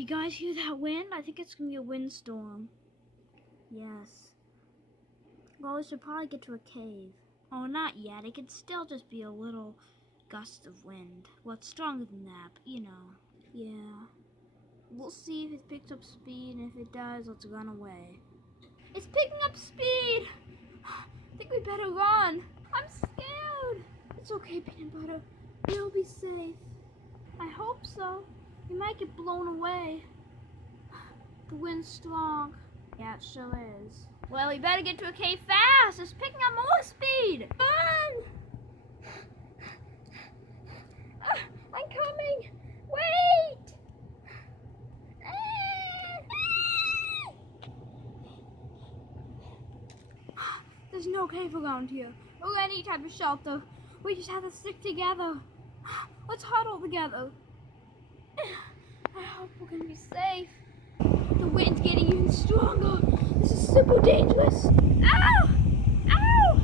Do you guys hear that wind? I think it's gonna be a windstorm. Yes. Well, we should probably get to a cave. Oh, not yet. It could still just be a little gust of wind. Well, it's stronger than that, but you know. Yeah. We'll see if it picks up speed, and if it does, let's run away. It's picking up speed! I think we better run. I'm scared. It's okay, Peanut Butter. You'll be safe. I hope so. We might get blown away. The wind's strong. Yeah, it sure is. Well, we better get to a cave fast. It's picking up more speed. Run! I'm coming. Wait! There's no cave around here, or any type of shelter. We just have to stick together. Let's huddle together. I hope we're gonna be safe. The wind's getting even stronger. This is super dangerous. Ow! Ow!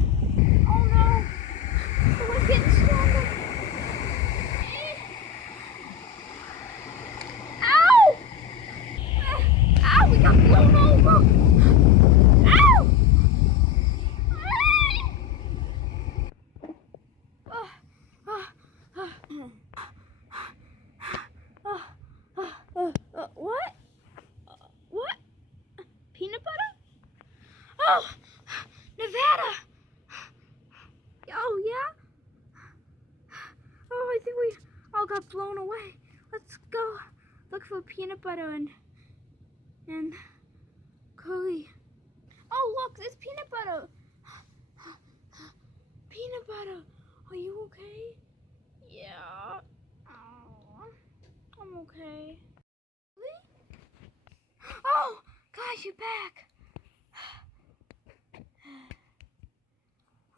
Oh no! The wind's getting stronger. Ow! Ow! We got blown over. Ow! What? What? Peanut butter? Oh, Nevada! Oh, yeah? Oh, I think we all got blown away. Let's go look for peanut butter and curry. Oh, look, there's peanut butter. Peanut butter, are you okay? Yeah. Oh, I'm okay. Really? Oh, guys, you're back.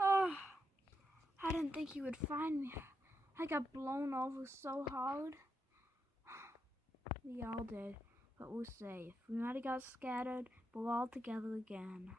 Oh, I didn't think you would find me. I got blown over so hard. We all did, but we're safe. We might have got scattered, but we're all together again.